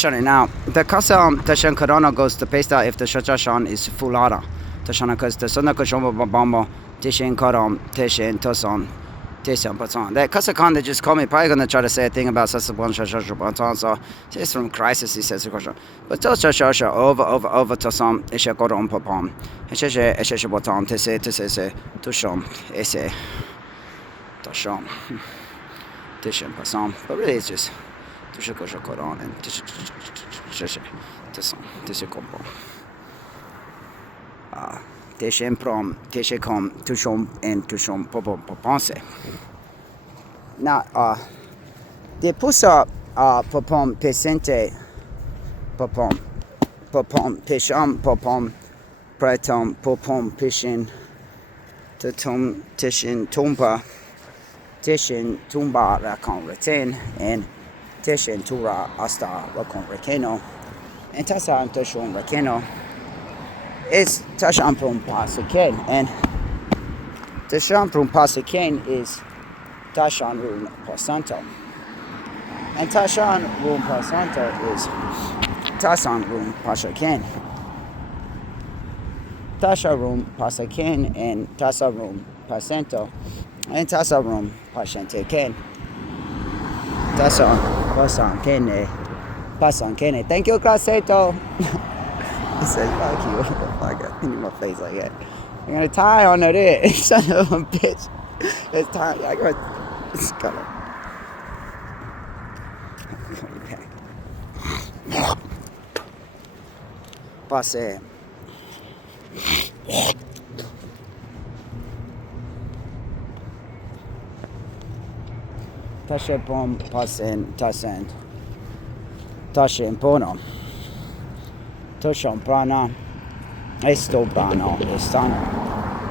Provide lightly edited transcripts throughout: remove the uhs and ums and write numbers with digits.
Tashani. Now, the Casa Tashan Corona goes to Pesta if the Shachashan is Fulada. Tashana because the Sona Koshomba Bamba, Tishin Karam, Tishin Tosan, Tishan Patan. That Casa Khan, they just call me, probably going to try to say a thing about Sasabon Shashashan. So, it's from Crisis, he says the question. But Toshasha over Tosan, Isha Koram Papam, Eshe Botan, Tese, Tusham, Ese, Tosham, Tishan Pasan. But really, it's just. Tisha Koran and Tisha Kompo. Tisha Prom, Tisha Com, Tushom, and Tushom Popo Poponse. Now, the Pusa Popom Pesente Popom Pisham Popom Pratom Popom Pishin Tatum Tishin Tumba La Con Retain and Tishin Tura Asta Rakon Rekeno and Tasa Tashon Rekeno is Tashan Prum Pasiken and Tashan Prum Pasiken is Tashan Rum Pasanto and Tashan Rum Pasanto is Tasan Rum Pasaken. Tasha Rum Pasaken and Tasa Rum Pasento and Tasa Rum Pasente Ken. Pasan Kene. Thank you, Caseto. He said, fuck you. I got in my face like that. I'm gonna tie on it. Son of a bitch. It's time. I got this color. Passe. Tashe pom pasen tasen tashe pono toshon prana esto prano estano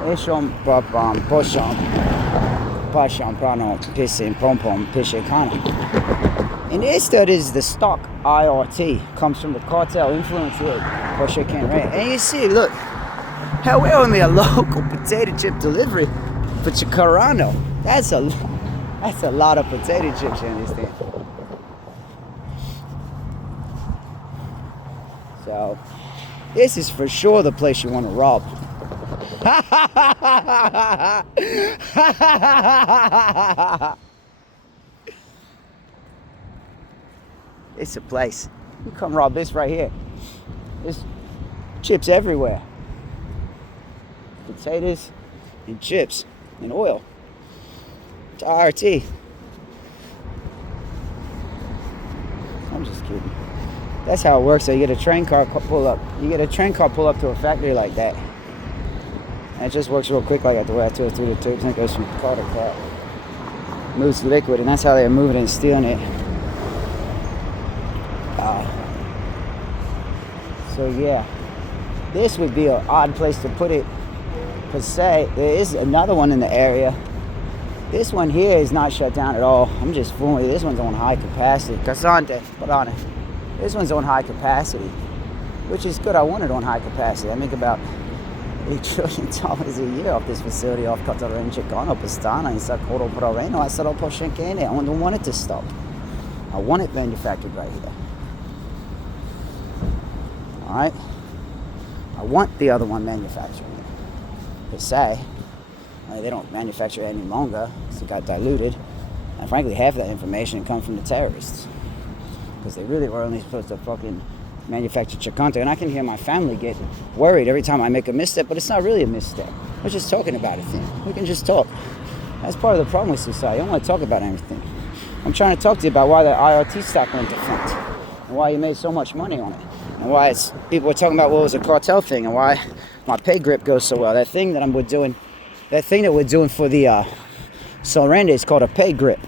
eshon papam poshon pashon prano pisin pompom pishikana. And that is the stock IRT comes from the cartel influence with Poshikan Ray. And you see, look, hell, we're only a local potato chip delivery for Chicarano. That's a lot of potato chips, you understand? So, this is for sure the place you want to rob. It's a place. You come rob this right here. There's chips everywhere. Potatoes and chips and oil. It's RT. I'm just kidding. That's how it works. So you get a train car pull up. You get a train car pull up to a factory like that. And it just works real quick like that, the way I took it through the tubes and it goes from car to car. Moves liquid, and that's how they're moving it and stealing it. So yeah, this would be an odd place to put it per se. There is another one in the area. This one here is not shut down at all. I'm just fooling with you. This one's on high capacity. Casante, put on it. This one's on high capacity, which is good. I want it on high capacity. I make about $8 trillion a year off this facility off Qatar Chicano, Pastana, and Sacoro Proveno. I said, I don't want it to stop. I want it manufactured right here. Alright? I want the other one manufacturing it. Per se. They don't manufacture it any longer. So it got diluted. And frankly, half of that information comes from the terrorists. Because they really were only supposed to fucking manufacture Chicante. And I can hear my family get worried every time I make a misstep, but it's not really a misstep. We're just talking about a thing. We can just talk. That's part of the problem with society. I don't want to talk about everything. I'm trying to talk to you about why the IRT stock went defunct. And why you made so much money on it. And why people were talking about what was a cartel thing. And why my pay grip goes so well. That thing that we're doing for the surrender is called a pay grip.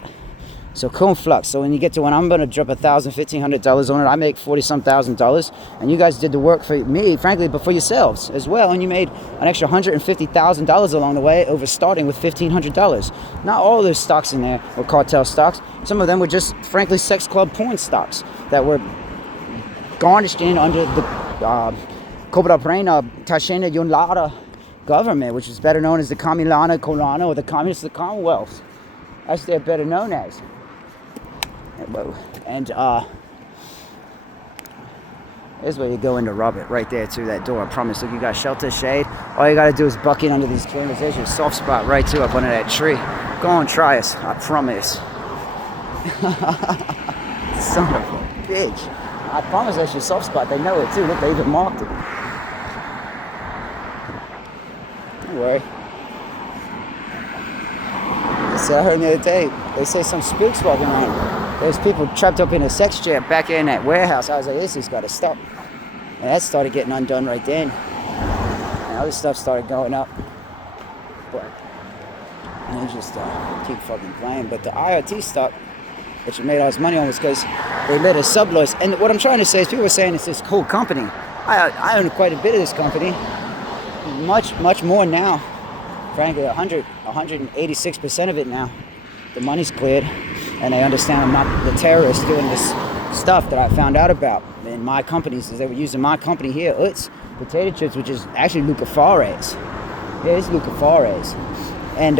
So Conflux. So when you get to when I'm going to drop $1,000-$1,500 on it, I make $40,000, and you guys did the work for me, frankly, but for yourselves as well, and you made an extra $150,000 along the way over starting with $1,500. Not all those stocks in there were cartel stocks. Some of them were just, frankly, sex club porn stocks that were garnished in under the Cobra Prena Tashena Yunlara government, which is better known as the Kamilana Kolana or the Communists of the Commonwealth. That's what they're better known as. And Here's where you go in to rub it, right there to that door. I promise. Look, you got shelter, shade. All you gotta do is buck in under these cameras. There's your soft spot right too, up under that tree. Go and try us. I promise. Son of a bitch. I promise that's your soft spot. They know it too. Look, they even marked it. Don't worry. I heard the other day, they say some spooks walking around. There's people trapped up in a sex trap back in that warehouse. I was like, this has got to stop. And that started getting undone right then. And other stuff started going up. But they just keep fucking playing. But the IoT stuff, which made all this money on, was because they let us sublease. And what I'm trying to say is, people are saying it's this cool company. I own quite a bit of this company. Much, much more now. Frankly, 186% of it now. The money's cleared, and they understand I'm not the terrorist doing this stuff that I found out about in my companies. They were using my company here, Utz Potato Chips, which is actually Luca Fares. Yeah, it's Luca Fares. And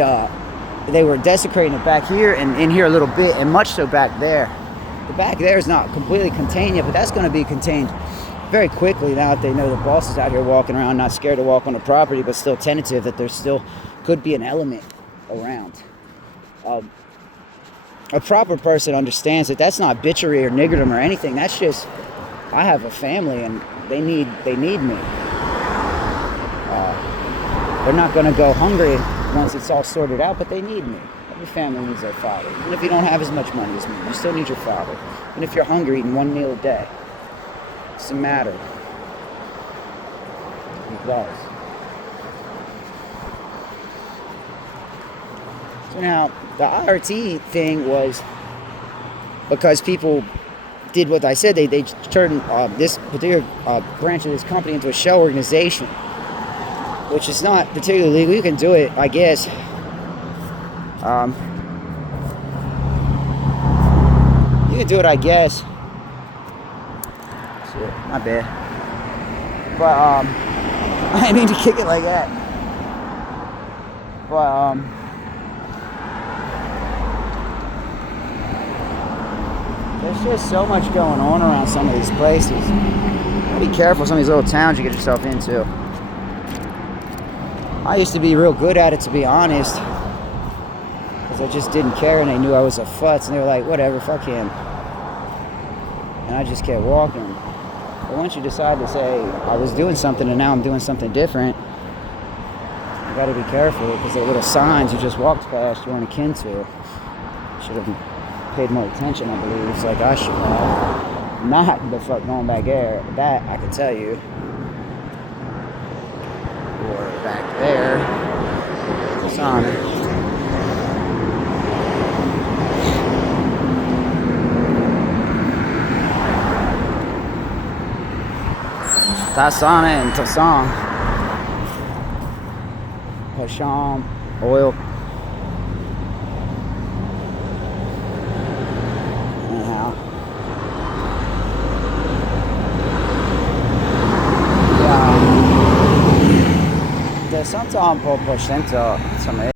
they were desecrating it back here and in here a little bit, and much so back there. The back there is not completely contained yet, but that's going to be contained very quickly now that they know the boss is out here walking around, not scared to walk on the property, but still tentative that there still could be an element around. A proper person understands that that's not bitchery or niggerdom or anything. That's just, I have a family and they need me. They're not going to go hungry once it's all sorted out, but they need me. Every family needs their father. Even if you don't have as much money as me, you still need your father. Even if you're hungry, eating one meal a day. Doesn't matter. It does. So now, the IRT thing was because people did what I said. They turned this particular branch of this company into a shell organization, which is not particularly legal. You can do it, I guess. You can do it, I guess. Shit, my bad. But I didn't mean to kick it like that. But there's just so much going on around some of these places. Be careful some of these little towns you get yourself into. I used to be real good at it, to be honest, because I just didn't care, and they knew I was a futz, and they were like, whatever, fuck him. And I just kept walking. But once you decide to say, I was doing something and now I'm doing something different, you gotta be careful, because they're little signs you just walked past you weren't akin to. Should have paid more attention, I believe. It's like I should have. Not the fuck going back there. That I can tell you. Or back there. It's on. Tasana and Tassan. Hasham oil. Sometimes po porcento, insomma,